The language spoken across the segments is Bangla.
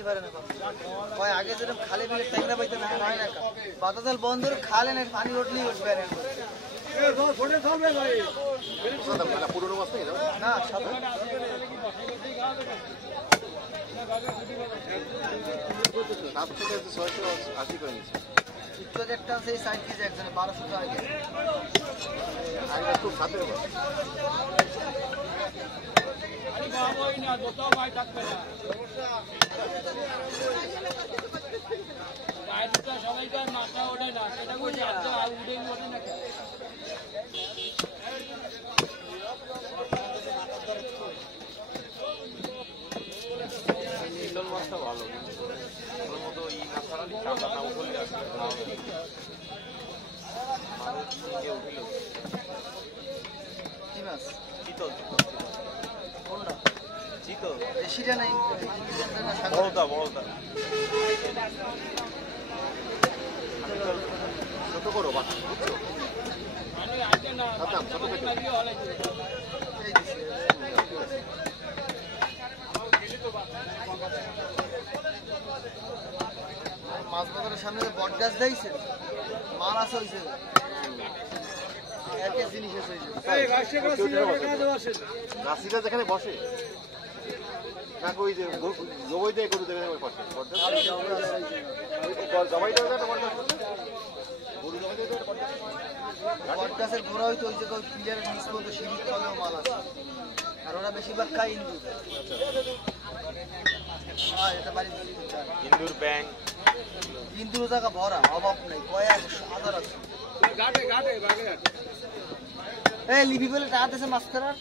খালি পারে না কয় আগে যেরকম খালি মিলে ট্যাংরা পাইতে না হয় না বাতাজাল বন্ধুর খালে না পানি উঠলেই উঠবে পুরোনো মাছ নেই না সাদা করে নিচ্ছে একটা সেই সাইড কেজি একজনে 1200 টাকা খুব সাথে সবাইকার মাথা ওঠে না সেটা উঠে ওঠে না মাছটা ভালো ওর মতো ই না ছাড়ালে চাপা না উঠলে উঠিল কি মাছ চিতল কোনটা চিতল দেশিটা নাই বড়দা বড়দা ছোট করো বাচ্চা বুঝছো ছোট মাছ বাজারের সামনে যে বট গাছ দিয়েছে মাল আছে হয়েছে একই জিনিস গাছিটা যেখানে বসে কাকু ওই যে জবাই দেয় গরু যেখানে বসে জবাই দেওয়া যায় গরু জবাই দেওয়া বট গাছের ঘোরা হয়তো ওই জায়গায় পিলারের নিচ পর্যন্ত সিঁড়ির তলেও মাল আছে আর ওরা বেশিরভাগ খায় ইন্দুর এটা বাড়ি ইন্দুর ব্যাংক ইন্দুর জায়গা ভরা অভাব নেই কয়েক হাজার আছে এই লিপি বলে টাকা দিয়েছে মাছ ধরার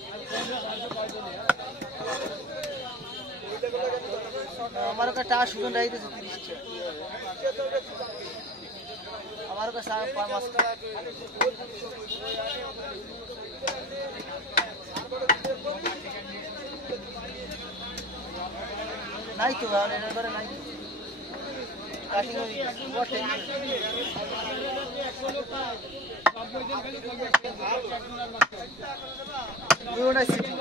আমার ওকে টাকা সুজন রাই দিয়েছে 30 টাকা আমার ওকে মাছ নাই তো এটার করে নাই কাটিং বটে দুটাই সিটি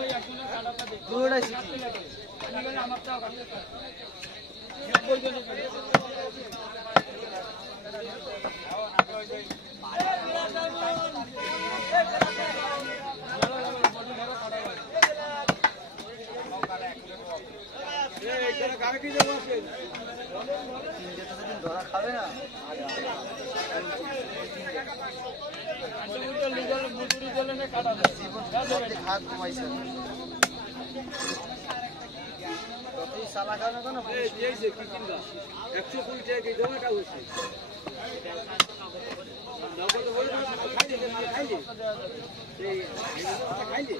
ধরা খাবে না হাত কমাইছে যতই সালা খাবে কেন 120 টাকা জমাটা হয়েছে খাইলে